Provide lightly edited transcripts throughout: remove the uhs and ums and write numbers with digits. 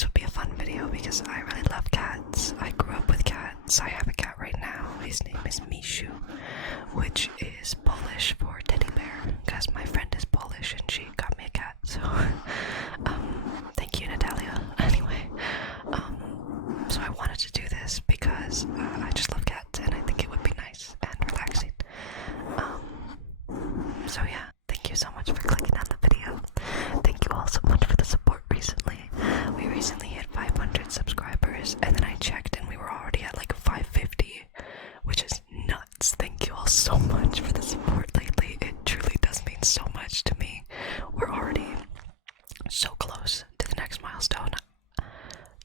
this would be a fun video because I really love cats. I grew up with cats. I have a cat right now. His name is Mishu, which is Polish for teddy bear, because my friend is Polish and she got me a cat. So, thank you, Natalia. Anyway, so I wanted to do this because I just love cats and I think it would be nice and relaxing. So yeah, thank you so much for clicking on the video. Thank you all so much for the support recently. We recently hit 500 subscribers, and then I checked and we were already at like 550, which is nuts. Thank you all so much for the support lately. It truly does mean so much to me. We're already so close to the next milestone.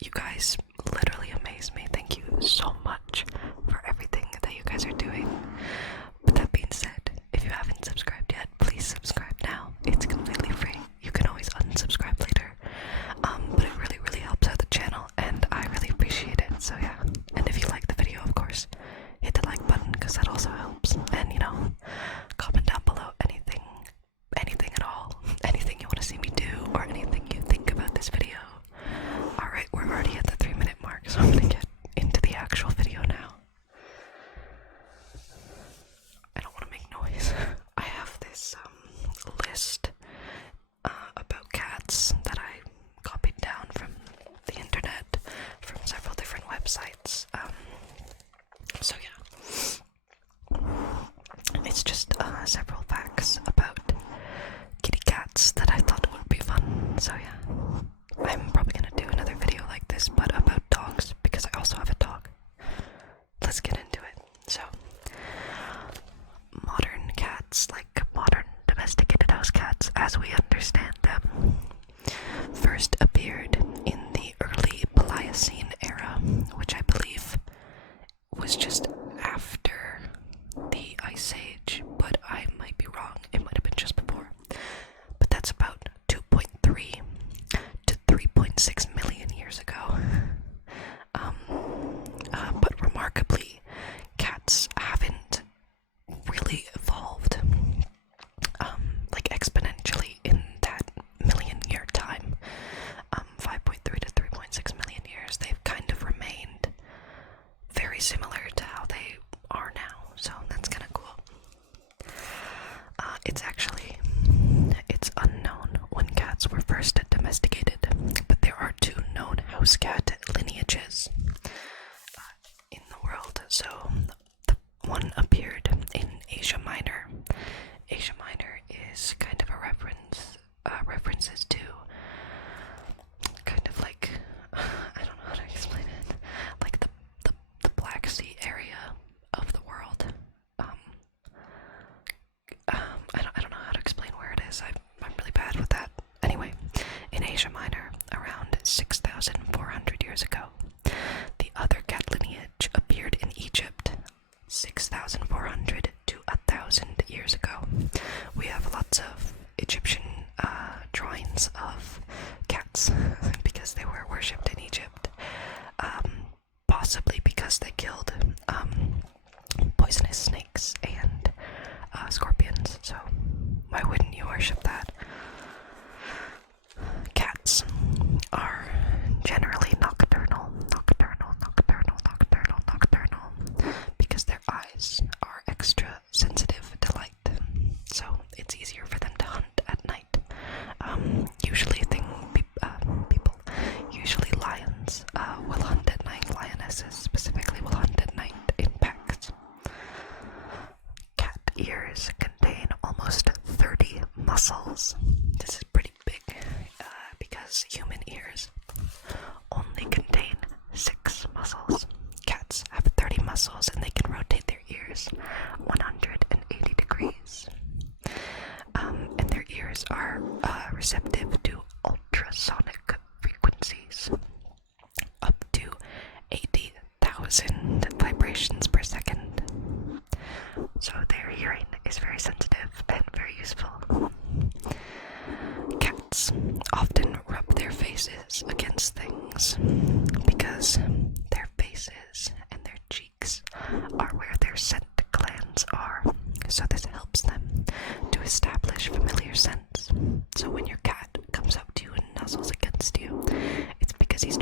You guys literally amaze me. Thank you so much for everything that you guys are doing. But that being said, if you haven't subscribed yet, please subscribe now. It's completely free. You can always unsubscribe later. But it really, really helps out the channel, and I really appreciate it. So yeah, and if you like the video, of course, hit the like button because that also helps. And you know, comment down below anything at all, anything you want to see me do, or anything you think about this video. Alright, we're already at the 3-minute mark, so I'm gonna get into the actual video now. I don't want to make noise. I have this list about cats that I copied down from the internet, from several different websites. So yeah, it's just several facts about kitty cats that I thought would be fun. So yeah, I'm probably gonna do another video like this, but about dogs, because I also have a dog. Let's get into it. So, modern cats, like modern domesticated house cats as we understand them, first appeared in the early Pliocene era, which I believe was just after the Ice Age, but I might be wrong. It might have been just before. But that's about 2.3 to 3.6 million years ago. But remarkably, cats haven't really evolved like exponentially in that million-year time. 5.3 to 3.6 million years. They've kind of remained very similar to how they are now, so that's kind of cool. It's unknown when cats were first domesticated, but there are 2 known house cat lineages in the world. So the one appeared in Asia Minor. Asia Minor is kind of a references to kind of like, I don't know how to explain it, like the Black Sea area of the world. I don't know how to explain where it is. I'm really bad with that. Anyway, in Asia Minor, around 6,400 years ago, the other cat lineage appeared in Egypt 6,400 to 1,000 years ago. We have lots of Egyptian drawings of cats because they were worshipped in Egypt, possibly because they killed poisonous snakes and scorpions. So why wouldn't you worship that? Cats are generally nocturnal, because their eyes are extra sensitive to light, so it's easier for them to hunt at night. Usually lions will hunt at night. Lionesses specifically will hunt at night in packs. Cat ears contain almost 30 muscles. This is pretty big because human ears only contain 6 muscles. Cats have 30 muscles and they can rotate their ears 180 degrees. And their ears are receptive to ultrasonic frequencies, up to 80,000 vibrations per second. So their hearing is very sensitive and very useful. Cats often rub their faces against things because their faces and their cheeks are where their scent glands are. So this helps them to establish familiar scents. So when your cat comes up to you and nuzzles against you, it's because he's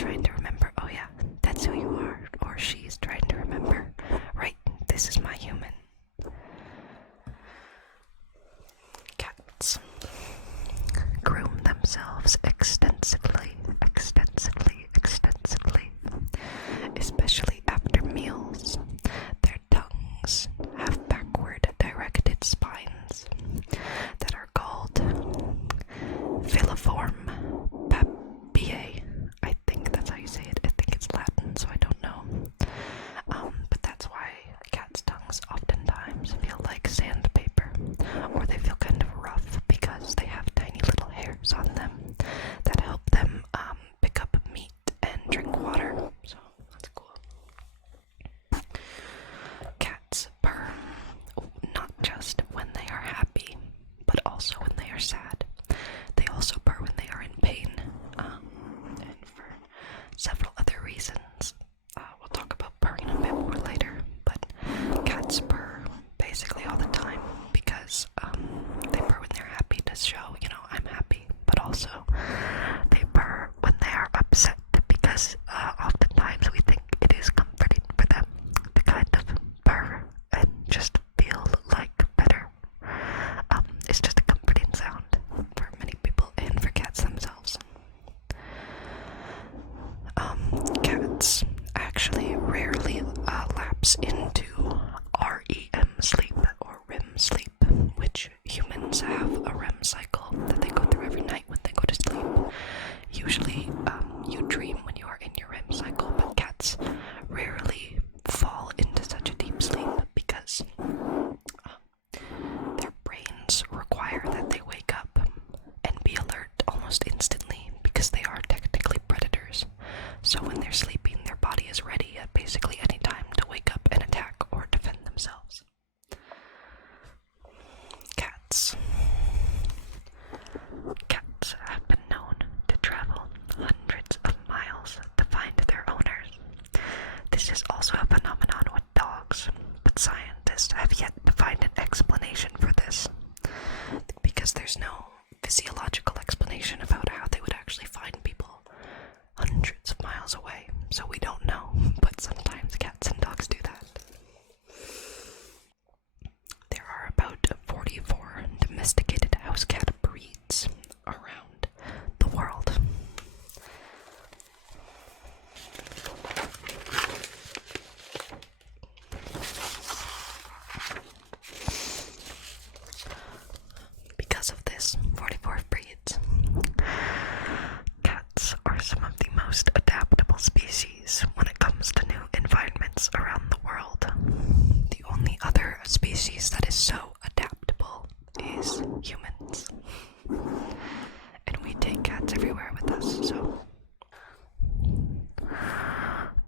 because oftentimes we think it is comforting for them to kind of purr and just feel like better. It's just a comforting sound for many people and for cats themselves. Cats actually rarely lapse into REM sleep or REM sleep, which humans have a REM cycle that they go through every night when they go to sleep. Usually, you dream when you are in your REM cycle, but cats rarely fall into such a deep sleep because their brains require that they wake up and be alert almost instantly because they are technically predators. So when they're sleeping, their body is ready at basically any time to wake up and attack or defend themselves. Cats. Cats have been known to travel hundreds of miles to find their owners. This is also a phenomenon with dogs, but scientists have yet to find an explanation for this, because there's no physiological explanation about how they would actually find people hundreds of miles away, so we don't know, but sometimes cats and dogs do that. There are about 44 domesticated house cat breeds around the world. Because of this 44 breeds, cats are some of the most adaptable species when it comes to new environments around the world. The only other species that is so adaptable is humans. And we take cats everywhere with us, so.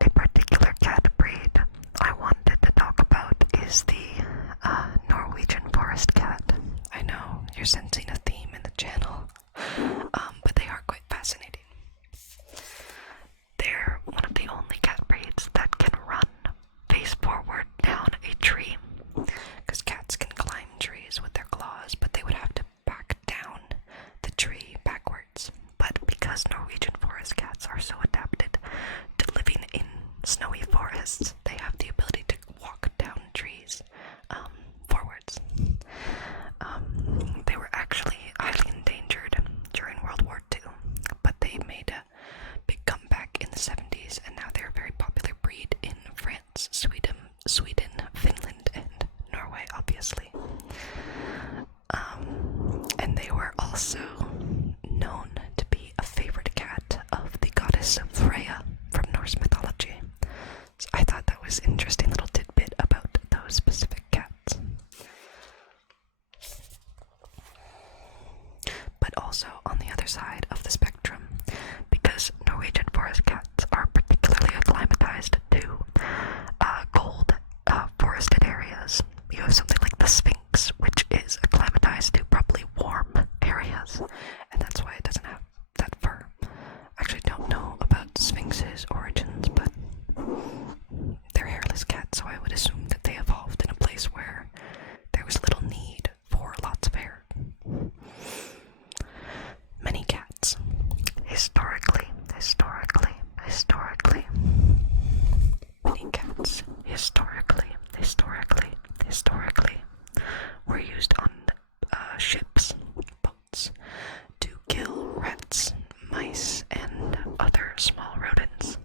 A particular cat breed I wanted to talk about is the Norwegian forest cat. I know you're sensing a theme in the channel, but they are quite fascinating. They're one of the only cat breeds that can run face forward down a tree, because cats can climb trees with their claws, but they would have to back down the tree backwards. But because Norwegian forest cats are so adapted to living in snowy forests, they have the ability to walk down trees forwards. They were actually highly endangered during World War II, but they made a big comeback in the 70s, and now they're a very popular breed in France, Sweden, Finland, and Norway, obviously. And they were also known to be a favorite cat of the goddess Freya from Norse mythology. So I thought that was an interesting little tidbit about those specific cats. But also on the other side of the spectrum, because Norwegian forest cats are particularly acclimatized to cold forested areas. You have something like the Sphinx, which is acclimatized to probably warm areas, and that's why it doesn't have that fur. I actually don't know about Sphinx's origins, but they're hairless cats, so I would assume that they evolved in a place where there was little need for lots of hair. Many cats, historically, many cats, historically, were used on ships, boats, to kill rats, mice, and other small rodents.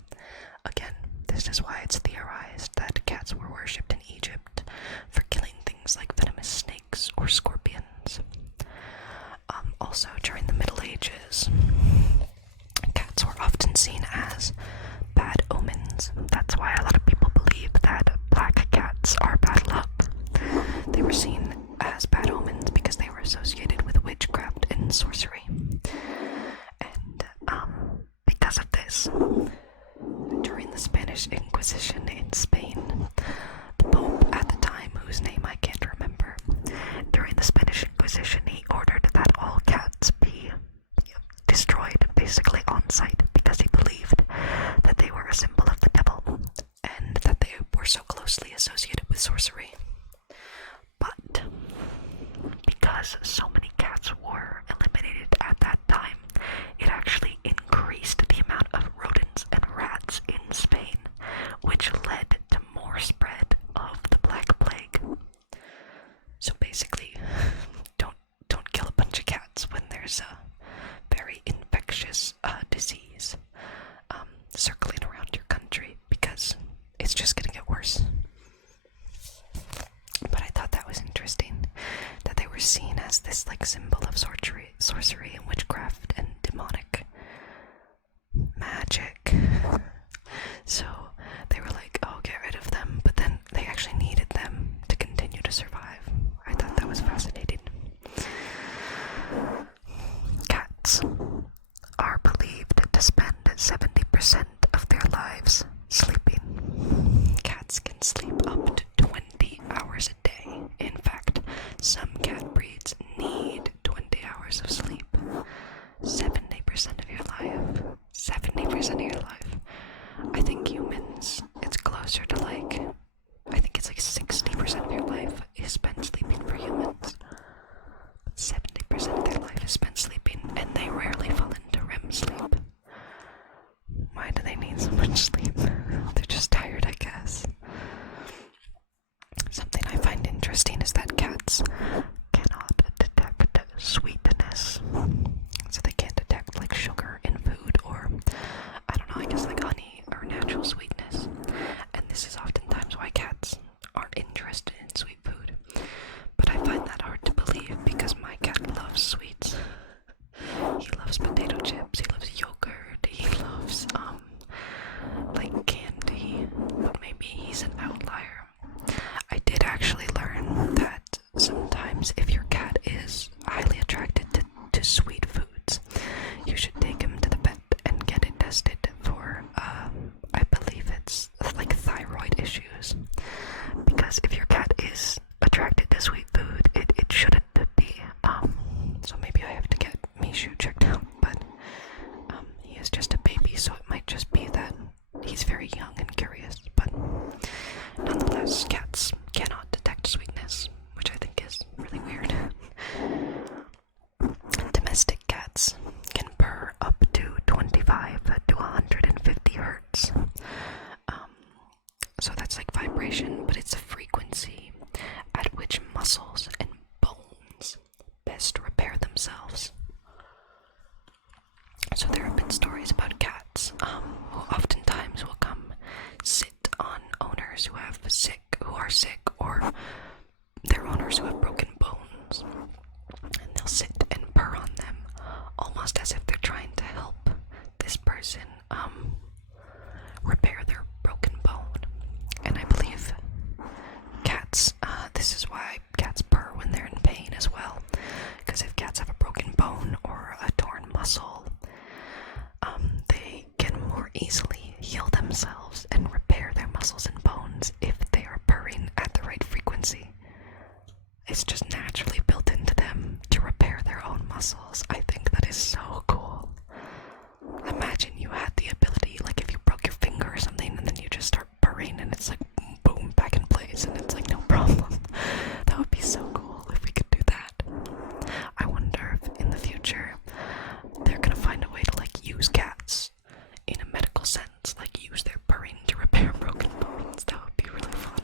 Again, this is why it's theorized that cats were worshipped in Egypt for killing things like venomous snakes or scorpions. Also, during the Middle Ages, cats were often seen as bad omens. That's why a lot of people believe that black cats are bad luck. They were seen as bad omens because they were associated with witchcraft and sorcery. And because of this, during the Spanish Inquisition in Spain, the Pope at the time, whose name I can't remember, during the Spanish Inquisition, he ordered that all cats be destroyed basically on sight because he believed that they were a symbol of the devil and that they were so closely associated with sorcery. But because so many cats were eliminated at that time, it actually increased the amount of rodents and rats cats in Spain, which led to more spread of the Black Plague. So basically, don't kill a bunch of cats when there's a very infectious disease circling around your country, because it's just gonna get worse. But I thought that was interesting, that they were seen as this like symbol of sorcery and witchcraft and demonic magic. So they were like, oh, get rid of them, but then they actually needed them to continue to survive. I thought that was fascinating. Cats are believed to spend 70% of their lives sleeping. Cats can sleep up to 20 hours a day. In fact, some cat breeds need 20 hours of sleep. 70% of your life. 70% of your life. I think humans, it's closer to like, I think it's like 60% of your life is spent sleeping for humans. 70% of their life is spent sleeping, and they rarely fall into REM sleep. Why do they need so much sleep? They're just tired, I guess. Something I find interesting is that cats cannot detect sweetness. So they can't detect like sugar in food, or I don't know, I guess like honey or natural sweetness. And this is oftentimes why cats aren't interested in sweet food. But I find that hard to believe, because my cat loves sweets. He loves potato chips, he loves yogurt, he loves like candy, but maybe he's an outlier. I did actually learn that sometimes if your cat is highly attracted to sweet foods, you should take him to the vet and get it tested for I believe it's like thyroid issues. Because if your cat is attracted to sweet food, it shouldn't be. So maybe I have to get Mishu checked out, but he is just a baby, so it might just be that he's very young and curious. But nonetheless, cats cannot detect sweetness, which I think is really weird. Domestic cats can purr up to 25 to 150 hertz. So that's like vibration, but it's a frequency at which muscles and bones best repair themselves. So there have been stories about cats who oftentimes will come sit on owners who are sick, or their owners who have broken bones, and they'll sit and purr on them, almost as if they're trying to help this person repair their broken bone. And I believe cats, this is why cats purr when they're in pain as well, because if cats have a broken bone or a torn muscle, they can more easily heal themselves and repair their muscles and bones if they are purring at the right frequency. It's just naturally built into them to repair their own muscles. I think that is so cool. Imagine you had the ability, like if you broke your finger or something, and then you just start purring and it's like boom, back in place, and it's like no problem. That would be so cool if we could do that. I wonder if in the future they're gonna find a way to like use cats in a medical sense, like use their purring to repair broken bones. That would be really fun.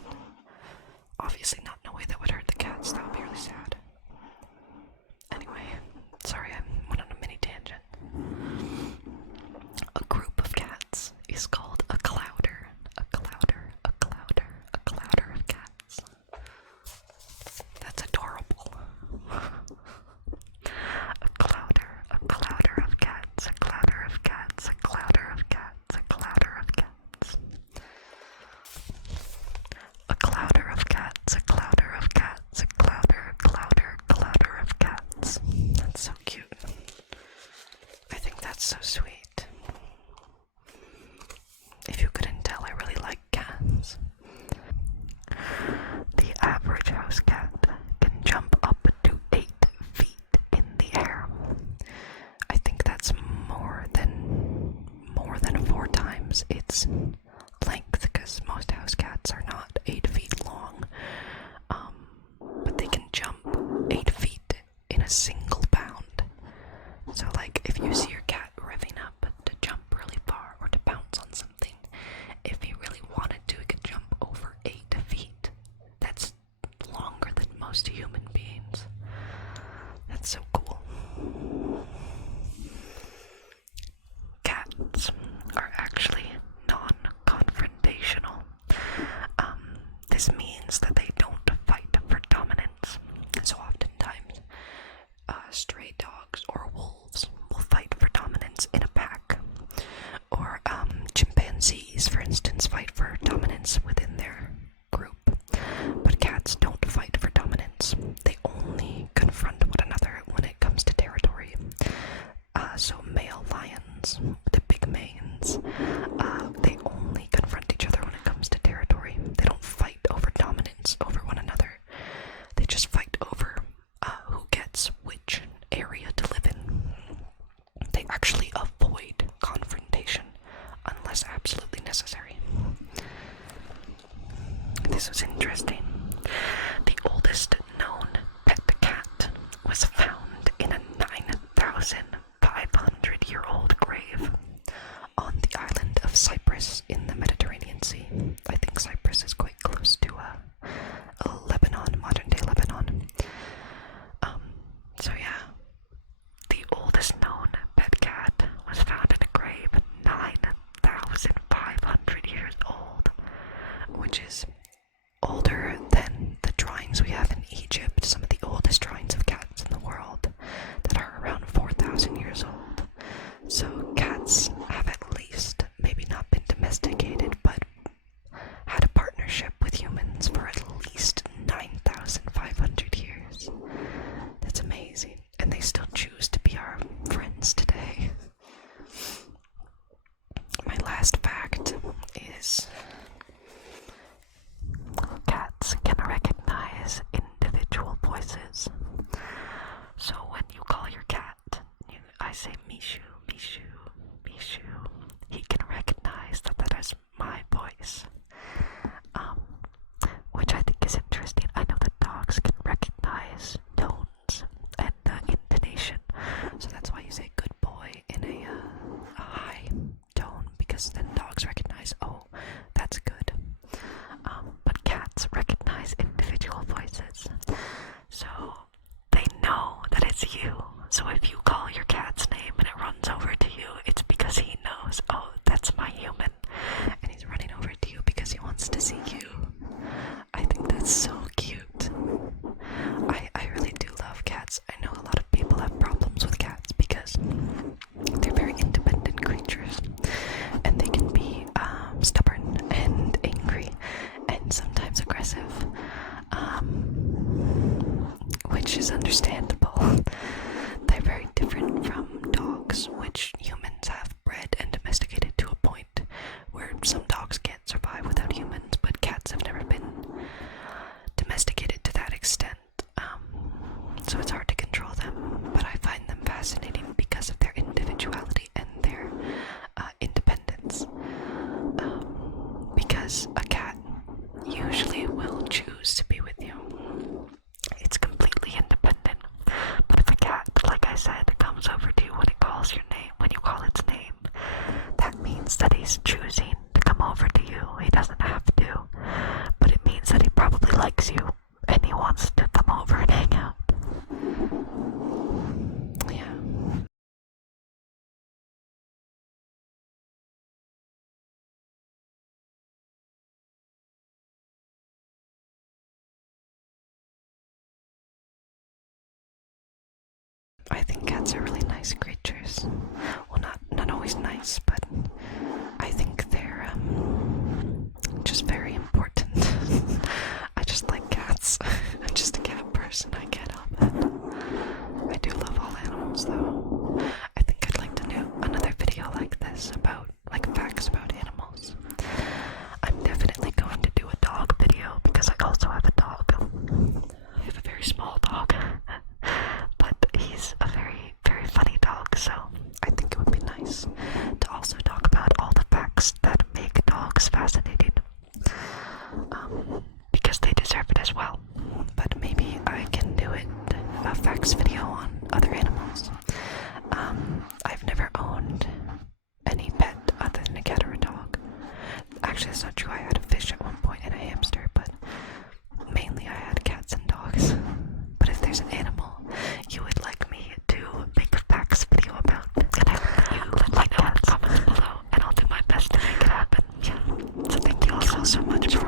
Obviously not in a way that would hurt the cats, that would be really sad. Anyway, sorry, I went on a mini tangent. A group of cats is called a clouder. A clouder, a clouder, a clouder of cats. That's adorable. A clouder of cats, a clouder of cats, a clouder of cats, a clouder of cats. A clouder of cats, a clouder of cats, a clouder of cats. That's so cute. I think that's so sweet. If you couldn't tell, I really like cats. The average house cat can jump up to 8 feet in the air. I think that's more than 4 times its length, because most house cats are not 8 feet long. But they can jump 8 feet in a single bound. So like if you see your cat revving up to jump really far or to bounce on something, bees, for instance, fight for dominance within their group, but cats don't fight for dominance. They only confront one another when it comes to territory. So male lions, the big manes, they only confront each other when it comes to territory. They don't fight over dominance over one another. They just fight over who gets which area to live in. They actually avoid confrontation unless absolutely necessary. This was interesting. The oldest known pet cat was found in a 9,500-year-old grave on the island of Cyprus in the Mediterranean Sea. I think Cyprus is quite close to Lebanon, modern-day Lebanon. So yeah, the oldest known pet cat was found in a grave 9,500 years old, which is older than the drawings we have in Egypt, some of the oldest drawings of cats in the world that are around 4,000 years old. So cats have at least, maybe not been domesticated, but had a partnership with humans for at least 9,500 years. That's amazing. And they still choose to be our friends today. My last fact is cats can recognize individual voices. So when you call your cat, I say Mishu, Mishu, Mishu, he can recognize that that is my voice. Which I think is interesting. I know that dogs can recognize tones and intonation, so that's why you say good boy in a high tone, because then dogs recognize, oh, that's good. But cats recognize individual voices, so they know that it's you. So if you call your cat's name and it runs over to you, it's because he knows, oh, that's my human, and he's running over to you because he wants to see you. I think that's so cute. I really do love cats. I know a lot of people have problems with cats because they're very independent creatures, and they can be stubborn and angry and sometimes aggressive, which is understandable. They're very different from dogs, which humans have bred and domesticated to a point where some dogs can't survive without humans, but cats have never been domesticated to that extent. So it's hard to control them, but I find them fascinating because of their individuality and their independence. Because a cat usually will choose to be with you. It's completely independent. But if a cat, like I said, comes over to you when it calls your name, when you call its name, that means that he's choosing to come over to you. He doesn't have to, but it means that he probably likes you and he wants to come over and hang out. Yeah. I think cats are really nice creatures. Well, not always nice, but I think they're just very important. I just like cats. I'm just a cat person. I can't help it. I do love all animals, though. I think I'd like to do another video like this about facts about animals. I'm definitely going to do a dog video because I also have a dog. I have a very small dog. But he's a very, very funny dog, so I think it would be nice to also talk about all the facts that make dogs fascinating. Because they deserve it as well. But maybe I can do a facts video on other animals. I've never owned any pet other than a cat or a dog. Actually, that's not true. I had a fish at one point and a hamster, but mainly I had cats and dogs. But if there's an animal you would like me to make a facts video about, then I will let me know in the comments below, and I'll do my best to make it happen. Yeah. So thank you all so much for